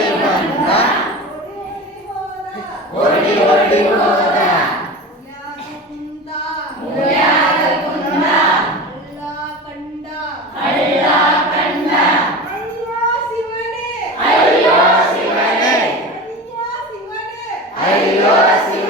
ಓಡಿ ಬಂದ ಓಡಿ ಓಡಿ ಹೋದ ಅಯ್ಯೋ ಶಿವನೇ ಅಯ್ಯೋ ಶಿವ